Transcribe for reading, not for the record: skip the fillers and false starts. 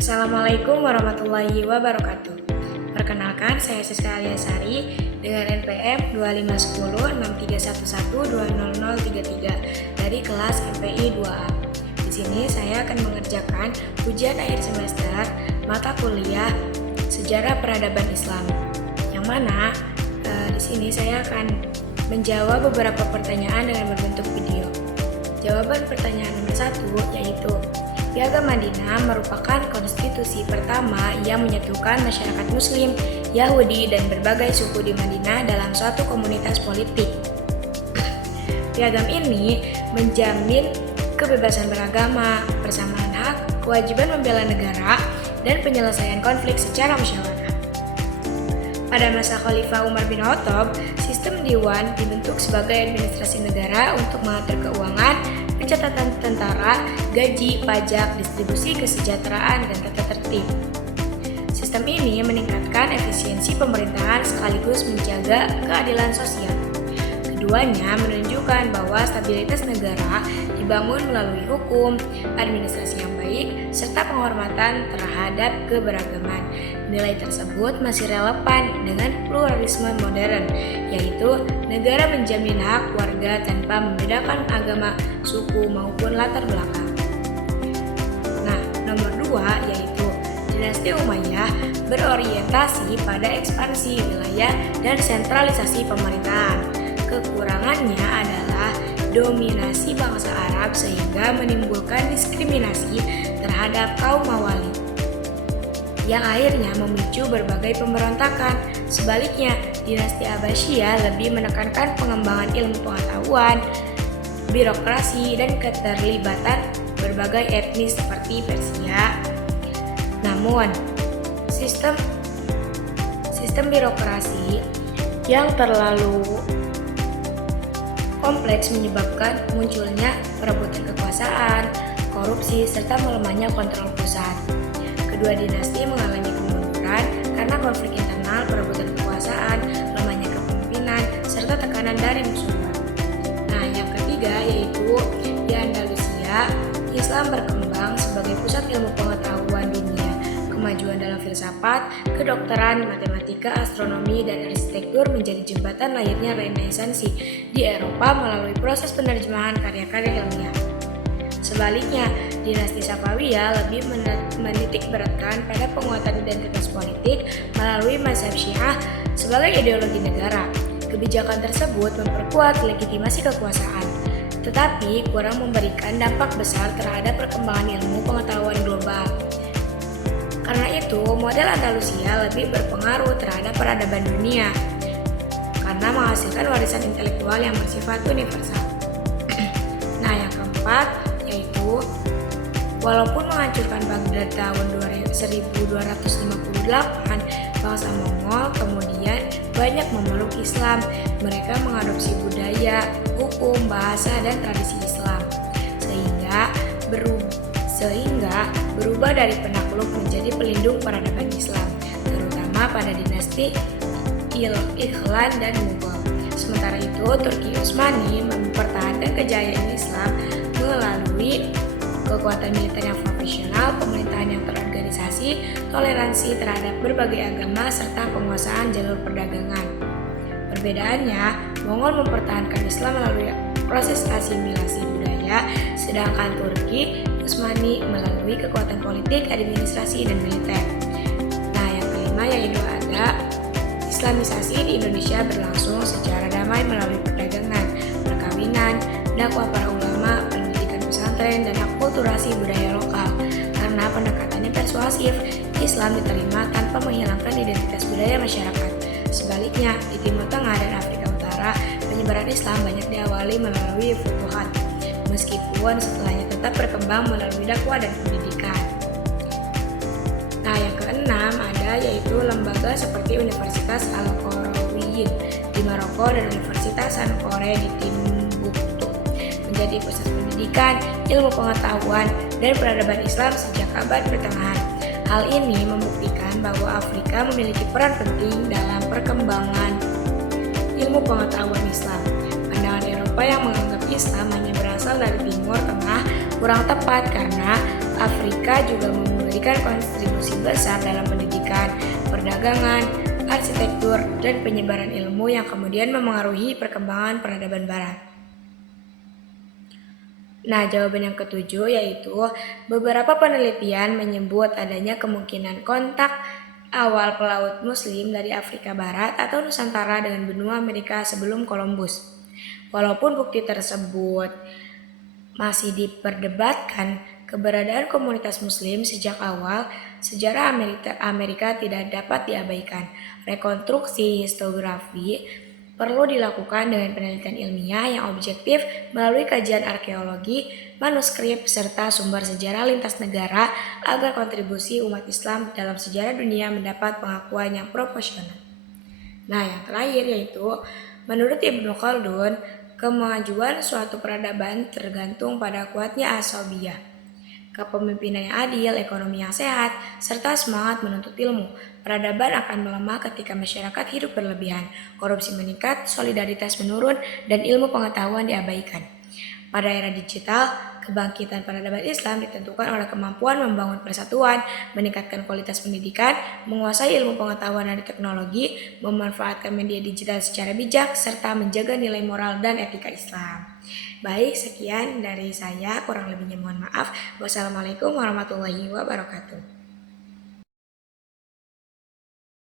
Assalamualaikum warahmatullahi wabarakatuh. Perkenalkan, saya Siska Aliasari dengan NPM 25106311200033 dari kelas MPI 2A. Di sini saya akan mengerjakan ujian akhir semester mata kuliah Sejarah Peradaban Islam. Yang mana di sini saya akan menjawab beberapa pertanyaan dengan berbentuk video. Jawaban pertanyaan nomor 1 yaitu Piagam Madinah merupakan konstitusi pertama yang menyatukan masyarakat Muslim, Yahudi, dan berbagai suku di Madinah dalam suatu komunitas politik. Piagam ini menjamin kebebasan beragama, persamaan hak, kewajiban membela negara, dan penyelesaian konflik secara musyawarah. Pada masa Khalifah Umar bin Khattab, sistem Diwan dibentuk sebagai administrasi negara untuk mengatur keuangan, pencatatan tentara, gaji, pajak, distribusi kesejahteraan, dan tata tertib. Sistem ini meningkatkan efisiensi pemerintahan sekaligus menjaga keadilan sosial. Keduanya menunjukkan bahwa stabilitas negara dibangun melalui hukum, administrasi yang baik, serta penghormatan terhadap keberagaman. Nilai tersebut masih relevan dengan pluralisme modern, yaitu negara menjamin hak warga tanpa membedakan agama, suku, maupun latar belakang. Nah, nomor 2 yaitu Dinasti Umayyah berorientasi pada ekspansi wilayah dan sentralisasi pemerintahan. Kekurangannya adalah dominasi bangsa Arab sehingga menimbulkan diskriminasi terhadap kaum Mawali, yang akhirnya memicu berbagai pemberontakan. Sebaliknya, dinasti Abbasiyah lebih menekankan pengembangan ilmu pengetahuan, birokrasi, dan keterlibatan berbagai etnis seperti Persia. Namun, sistem birokrasi yang terlalu kompleks menyebabkan munculnya perebutan kekuasaan, korupsi, serta melemahnya kontrol pusat. Kedua dinasti mengalami kemunduran karena konflik internal, perebutan kekuasaan, lemahnya kepemimpinan, serta tekanan dari musuh. Nah, yang ketiga yaitu di Andalusia, Islam berkembang sebagai pusat ilmu pengetahuan dunia. Kemajuan dalam filsafat, kedokteran, matematika, astronomi, dan arsitektur menjadi jembatan lahirnya Renaissance di Eropa melalui proses penerjemahan karya-karya ilmiah. Sebaliknya, dinasti Safawiyah lebih menitik beratkan pada penguatan identitas politik melalui mazhab Syiah sebagai ideologi negara. Kebijakan tersebut memperkuat legitimasi kekuasaan, tetapi kurang memberikan dampak besar terhadap perkembangan ilmu pengetahuan global. Karena itu, model Andalusia lebih berpengaruh terhadap peradaban dunia karena menghasilkan warisan intelektual yang bersifat universal. Nah, yang keempat yaitu walaupun menghancurkan Baghdad tahun 1258, bangsa Mongol kemudian banyak memeluk Islam. Mereka mengadopsi budaya, hukum, bahasa, dan tradisi Islam sehingga berubah dari penakluk menjadi pelindung peradaban Islam, terutama pada dinasti Ikhlan dan Mughal. Sementara itu, Turki Utsmani mempertahankan kejayaan Islam melalui kekuatan militer yang profesional, pemerintahan yang terorganisasi, toleransi terhadap berbagai agama, serta penguasaan jalur perdagangan. Perbedaannya, Mongol mempertahankan Islam melalui proses asimilasi budaya, sedangkan Turki Utsmani melalui kekuatan politik, administrasi, dan militer. Nah, yang kelima yaitu ada Islamisasi di Indonesia berlangsung secara damai melalui perdagangan, perkawinan, dakwah para ulama, pendidikan pesantren, dan akulturasi budaya lokal. Karena pendekatannya persuasif, Islam diterima tanpa menghilangkan identitas budaya masyarakat. Sebaliknya, di Timur Tengah dan Afrika Utara, penyebaran Islam banyak diawali melalui futuhat, meskipun setelahnya tetap berkembang melalui dakwah dan pendidikan. Nah, yang keenam ada yaitu lembaga seperti Universitas Al-Qarawiyyin di Maroko dan Universitas Sankore di Timbuktu menjadi pusat pendidikan, ilmu pengetahuan, dan peradaban Islam sejak abad pertengahan. Hal ini membuktikan bahwa Afrika memiliki peran penting dalam perkembangan ilmu pengetahuan Islam. Pandangan Eropa yang menganggap Islam hanya berasal dari Timur Tengah kurang tepat karena Afrika juga memiliki memberikan kontribusi besar dalam pendidikan, perdagangan, arsitektur, dan penyebaran ilmu yang kemudian memengaruhi perkembangan peradaban Barat. Nah, jawaban yang ketujuh yaitu beberapa penelitian menyebut adanya kemungkinan kontak awal pelaut Muslim dari Afrika Barat atau Nusantara dengan benua Amerika sebelum Columbus. Walaupun bukti tersebut masih diperdebatkan, keberadaan komunitas Muslim sejak awal sejarah Amerika tidak dapat diabaikan. Rekonstruksi historiografi perlu dilakukan dengan penelitian ilmiah yang objektif melalui kajian arkeologi, manuskrip, serta sumber sejarah lintas negara agar kontribusi umat Islam dalam sejarah dunia mendapat pengakuan yang proporsional. Nah, yang terakhir yaitu menurut Ibnu Khaldun, kemajuan suatu peradaban tergantung pada kuatnya asobiyah, kepemimpinan yang adil, ekonomi yang sehat, serta semangat menuntut ilmu. Peradaban akan melemah ketika masyarakat hidup berlebihan, korupsi meningkat, solidaritas menurun, dan ilmu pengetahuan diabaikan. Pada era digital, kebangkitan peradaban Islam ditentukan oleh kemampuan membangun persatuan, meningkatkan kualitas pendidikan, menguasai ilmu pengetahuan dan teknologi, memanfaatkan media digital secara bijak, serta menjaga nilai moral dan etika Islam. Baik, sekian dari saya, kurang lebihnya mohon maaf. Wassalamualaikum warahmatullahi wabarakatuh.